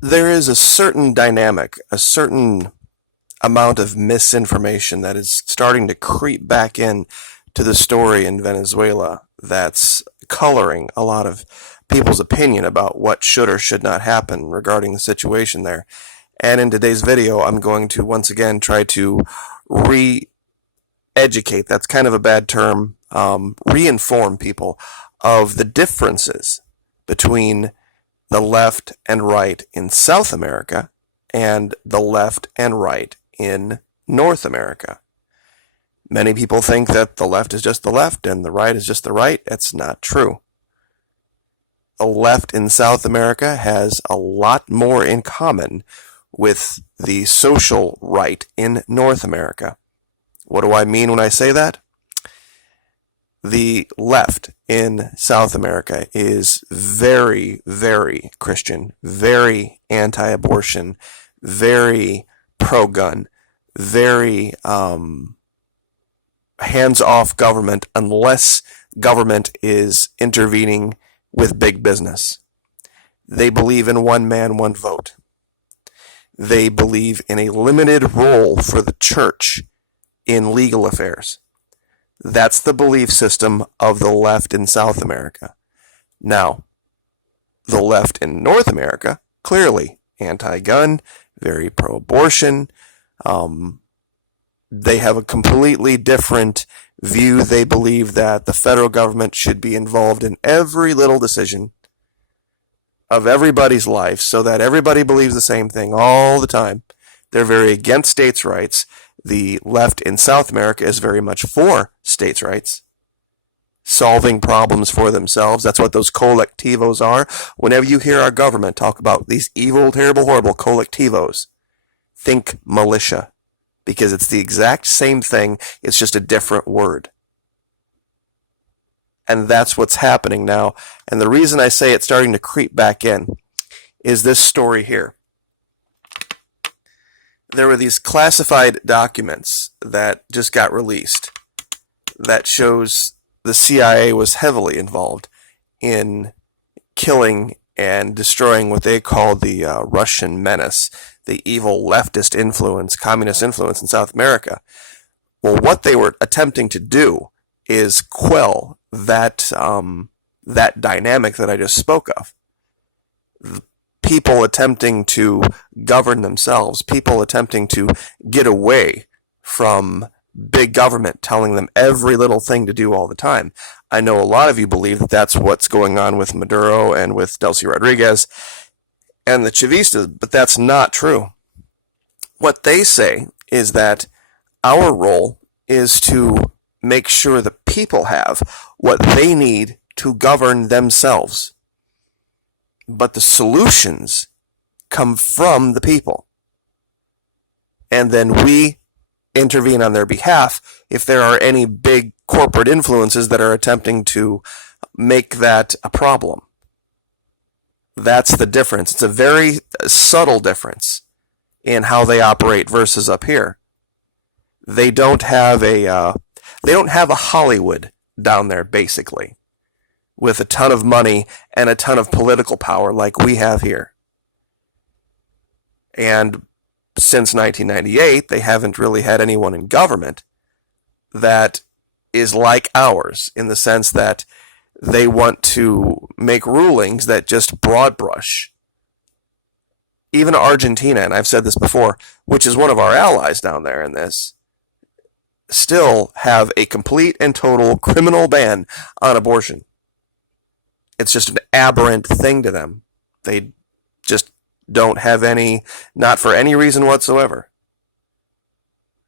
there is a certain dynamic, a certain amount of misinformation that is starting to creep back in to the story in Venezuela that's coloring a lot of people's opinion about what should or should not happen regarding the situation there. And in today's video, I'm going to once again try to re-educate, that's kind of a bad term, re-inform people of the differences between the left and right in South America and the left and right in North America. Many people think that the left is just the left and the right is just the right. That's not true. The left in South America has a lot more in common with the social right in North America. What do I mean when I say that? The left in South America is very, very Christian, very anti-abortion, very pro-gun, very hands-off government unless government is intervening with big business. They believe in one man, one vote. They believe in a limited role for the church in legal affairs. That's the belief system of the left in South America. Now, the left in North America, clearly anti-gun, very pro-abortion. They have a completely different view. They believe that the federal government should be involved in every little decision of everybody's life so that everybody believes the same thing all the time. They're very against states' rights. The left in South America is very much for states' rights, solving problems for themselves. That's what those colectivos are. Whenever you hear our government talk about these evil, terrible, horrible colectivos, think militia, because it's the exact same thing. It's just a different word. And that's what's happening now. And the reason I say it's starting to creep back in is this story here. There were these classified documents that just got released that shows the CIA was heavily involved in killing and destroying what they call the Russian menace, the evil leftist influence, communist influence in South America. Well, what they were attempting to do is quell that dynamic that I just spoke of. People attempting to govern themselves, people attempting to get away from big government telling them every little thing to do all the time. I know a lot of you believe that that's what's going on with Maduro and with Delcy Rodriguez and the Chavistas, but that's not true. What they say is that our role is to make sure the people have what they need to govern themselves. But the solutions come from the people. And then we intervene on their behalf if there are any big corporate influences that are attempting to make that a problem. That's the difference. It's a very subtle difference in how they operate versus up here. They don't have a Hollywood down there, basically, with a ton of money and a ton of political power like we have here. And since 1998, they haven't really had anyone in government that is like ours, in the sense that they want to make rulings that just broad brush. Even Argentina, and I've said this before, which is one of our allies down there in this, still have a complete and total criminal ban on abortion. It's just an aberrant thing to them. They just don't have any, not for any reason whatsoever.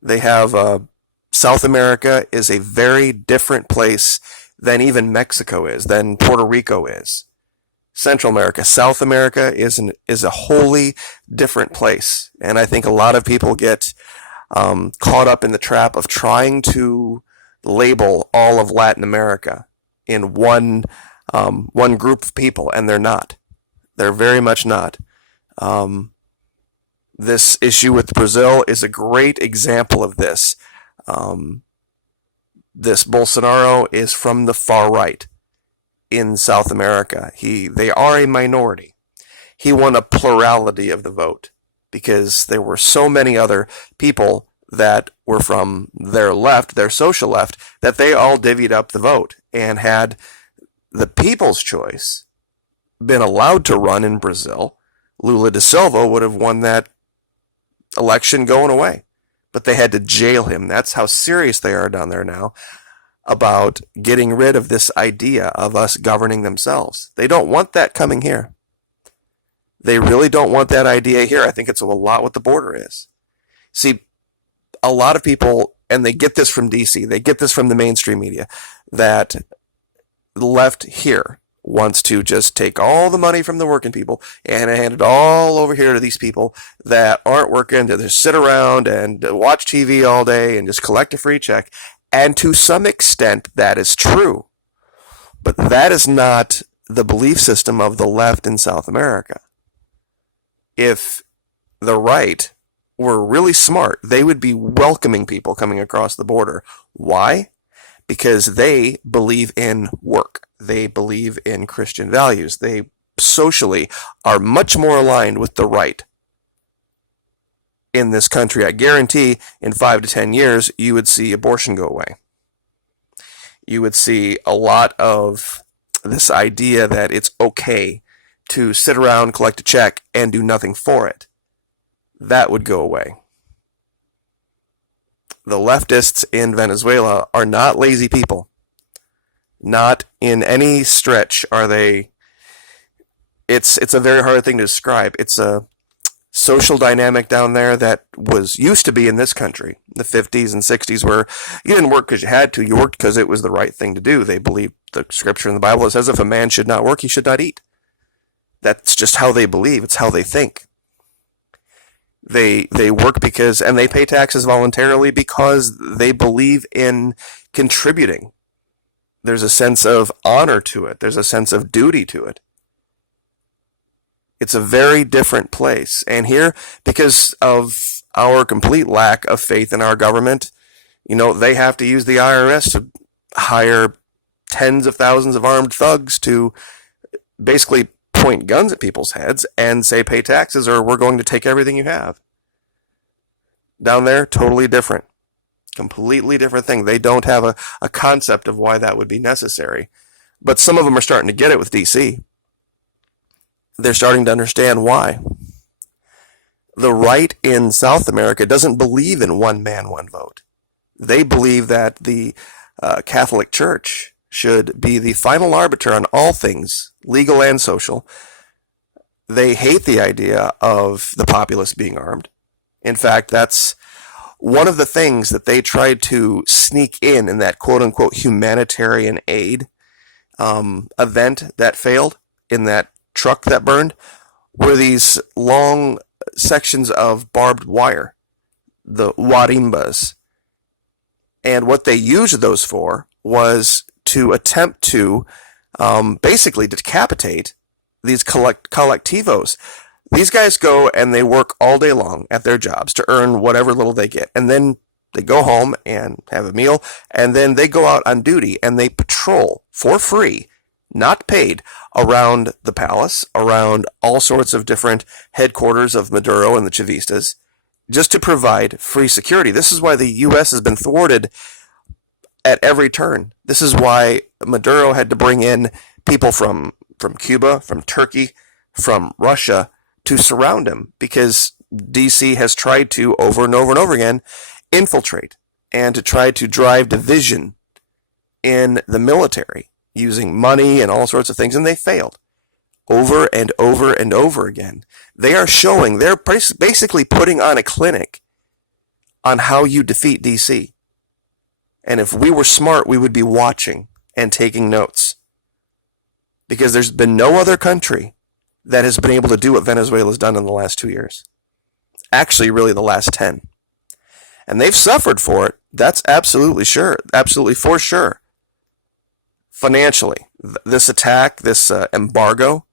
They have, South America is a very different place than even Mexico is, than Puerto Rico is. Central America, South America is a wholly different place. And I think a lot of people get caught up in the trap of trying to label all of Latin America in one group of people, and they're not. They're very much not. This issue with Brazil is a great example of this. This Bolsonaro is from the far right in South America. They are a minority. he won a plurality of the vote because there were so many other people that were from their left, their social left, that they all divvied up the vote. And had the people's choice been allowed to run in Brazil, Lula da Silva would have won that election going away. But they had to jail him. That's how serious they are down there now about getting rid of this idea of us governing themselves. They don't want that coming here. They really don't want that idea here. I think it's a lot what the border is. See, a lot of people, and they get this from DC, they get this from the mainstream media, that the left here wants to just take all the money from the working people and hand it all over here to these people that aren't working, to just sit around and watch TV all day and just collect a free check. And to some extent, that is true. But that is not the belief system of the left in South America. If the right were really smart, they would be welcoming people coming across the border. Why? Because they believe in work. They believe in Christian values. They socially are much more aligned with the right in this country. I guarantee in 5 to 10 years, you would see abortion go away. You would see a lot of this idea that it's okay to sit around, collect a check, and do nothing for it. That would go away. The leftists in Venezuela are not lazy people. Not in any stretch are they. It's a very hard thing to describe. It's a social dynamic down there that was used to be in this country, the 50s and 60s, where you didn't work because you had to. You worked because it was the right thing to do. They believed the scripture in the Bible that says if a man should not work, he should not eat. That's just how they believe. It's how they think. They work because, and they pay taxes voluntarily because they believe in contributing. There's a sense of honor to it. There's a sense of duty to it. It's a very different place. And here, because of our complete lack of faith in our government, they have to use the IRS to hire tens of thousands of armed thugs to basically point guns at people's heads and say pay taxes or we're going to take everything you have. Down there, totally different. Completely different thing. They don't have a concept of why that would be necessary. But some of them are starting to get it with DC. They're starting to understand why. The right in South America doesn't believe in one man, one vote. They believe that the Catholic Church should be the final arbiter on all things, legal and social. They hate the idea of the populace being armed. In fact, that's one of the things that they tried to sneak in that quote-unquote humanitarian aid event that failed, in that truck that burned, were these long sections of barbed wire, the guarimbas. And what they used those for was to attempt to basically decapitate these colectivos. These guys go and they work all day long at their jobs to earn whatever little they get. And then they go home and have a meal. And then they go out on duty and they patrol for free, not paid, around the palace, around all sorts of different headquarters of Maduro and the Chavistas, just to provide free security. This is why the U.S. has been thwarted at every turn. This is why Maduro had to bring in people from Cuba, from Turkey, from Russia to surround him, because DC has tried to, over and over and over again, infiltrate and to try to drive division in the military using money and all sorts of things, and they failed over and over and over again. They're basically putting on a clinic on how you defeat DC. And if we were smart, we would be watching and taking notes, because there's been no other country that has been able to do what Venezuela's done in the last 2 years. Actually, really the last 10. And they've suffered for it. That's absolutely sure. Absolutely for sure. Financially, this attack, this embargo,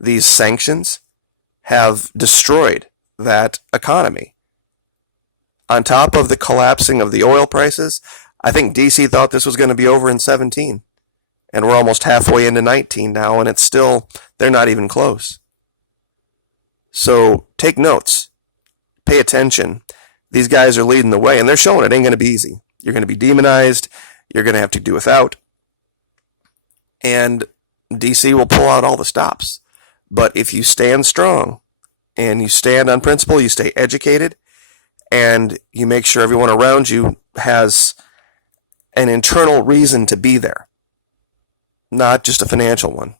these sanctions have destroyed that economy. On top of the collapsing of the oil prices, I think DC thought this was going to be over in 17. And we're almost halfway into 19 now, and it's still, they're not even close. So take notes. Pay attention. These guys are leading the way, and they're showing it ain't going to be easy. You're going to be demonized. You're going to have to do without. And DC will pull out all the stops. But if you stand strong and you stand on principle, you stay educated, and you make sure everyone around you has an internal reason to be there, not just a financial one,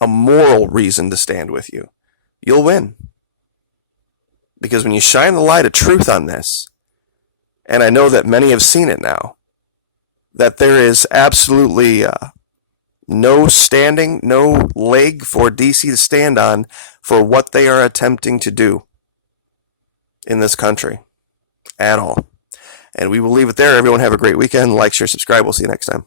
a moral reason to stand with you, you'll win. Because when you shine the light of truth on this, and I know that many have seen it now, that there is absolutely no standing, no leg for DC to stand on for what they are attempting to do in this country at all. And we will leave it there. Everyone have a great weekend. Like, share, subscribe. We'll see you next time.